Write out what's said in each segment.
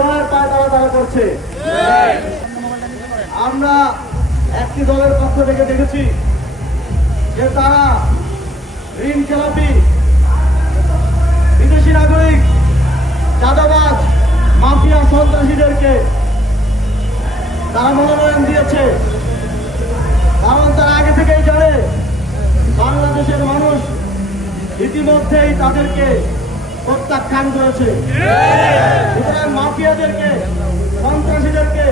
জয়ের পায় তারা করছে। আমরা একটি দলের পক্ষ থেকে দেখেছি যে তারা ঋণ খেলাপি, বিদেশি নাগরিক, চাঁদাবাজ, মাফিয়া, সন্ত্রাসীদেরকে তারা মনোনয়ন দিয়েছে। কারণ তারা আগে থেকেই জানে বাংলাদেশের মানুষ ইতিমধ্যেই তাদেরকে প্রত্যাখ্যান করেছে। সুতরাং মাফিয়াদেরকে, সন্ত্রাসীদেরকে,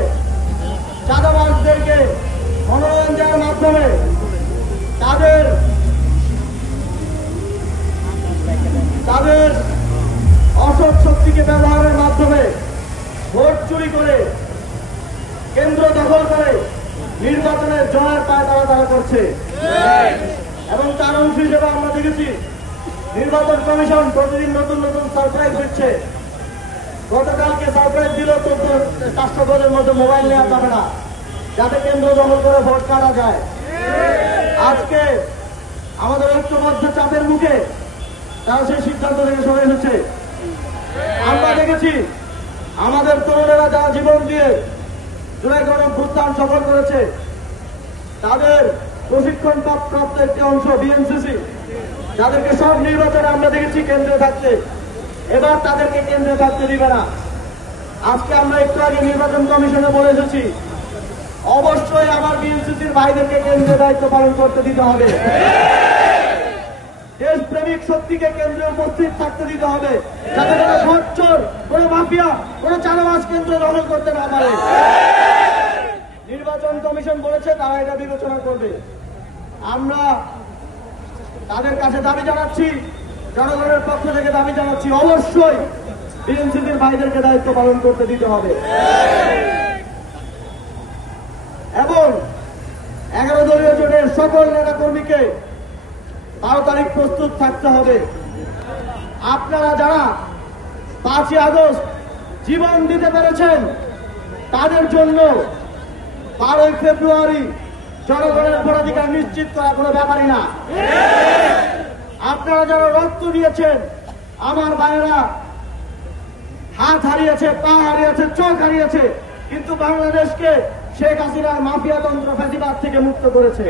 চাঁদাবাজদেরকে মনোনয়ন দেওয়ার মাধ্যমে তাদের অসৎ শক্তিকে ব্যবহারের মাধ্যমে ভোট চুরি করে, কেন্দ্র দখল করে নির্বাচনের জয়ের পায় তারা করছে। এবং তার অংশ হিসেবে আমরা দেখেছি নির্বাচন কমিশন প্রতিদিন নতুন নতুন সারপ্রাইজ দিচ্ছে। গতকালকে সারপ্রাইজ দিল 400 গজের মধ্যে মোবাইল নেওয়া যাবে না, যাতে কেন্দ্র দখল করে ভোট কাটা যায়। আজকে আমাদের ঐক্যবদ্ধ চাপের মুখে তারা সেই সিদ্ধান্ত থেকে সরে এসেছে। আমরা দেখেছি আমাদের তরুণেরা যারা জীবন দিয়ে জুলাই গণঅভ্যুত্থান সফল করেছে, তাদের প্রশিক্ষণ প্রাপ্ত একটি অংশ বিএনসিসি, যাদেরকে সব নির্বাচনে আমরা দেখেছি কেন্দ্রে থাকতে, এবার তাদেরকে কেন্দ্রে থাকতে দিবে না। আজকে আমরা একটু আগে নির্বাচন কমিশনে বলে এসেছি, অবশ্যই আমার বিএনসিসির ভাইদেরকে কেন্দ্রে দায়িত্ব পালন করতে দিতে হবে। দেশপ্রেমিক শক্তিকে কেন্দ্রে উপস্থিত থাকতে দিতে হবে, যাতে কোনো ভোট চোর, কোনো মাফিয়া, কোনো চাঁদাবাজ কেন্দ্র দখল করতে না পারে। নির্বাচন কমিশন বলেছে তারা এটা বিবেচনা করবে। আমরা তাদের কাছে দাবি জানাচ্ছি, জনগণের পক্ষ থেকে দাবি জানাচ্ছি, অবশ্যই বিএনসিপির ভাইদেরকে দায়িত্ব পালন করতে দিতে হবে এবং 11 দলীয় জোটের সকল নেতাকর্মীকে 12 তারিখ প্রস্তুত থাকতে হবে। আপনারা যারা 5ই আগস্ট জীবন দিতে পেরেছেন, তাদের জন্য 12ই ফেব্রুয়ারি জনগণের ভোটাধিকার নিশ্চিত করা কোনো ব্যাপারই না। আপনারা যারা রক্ত দিয়েছেন, আমার ভাইয়েরা হাত হারিয়েছে, পা হারিয়েছে, চোখ হারিয়েছে, কিন্তু বাংলাদেশকে শেখ হাসিনার মাফিয়া তন্ত্র ফ্যাসিবাদ থেকে মুক্ত করেছে।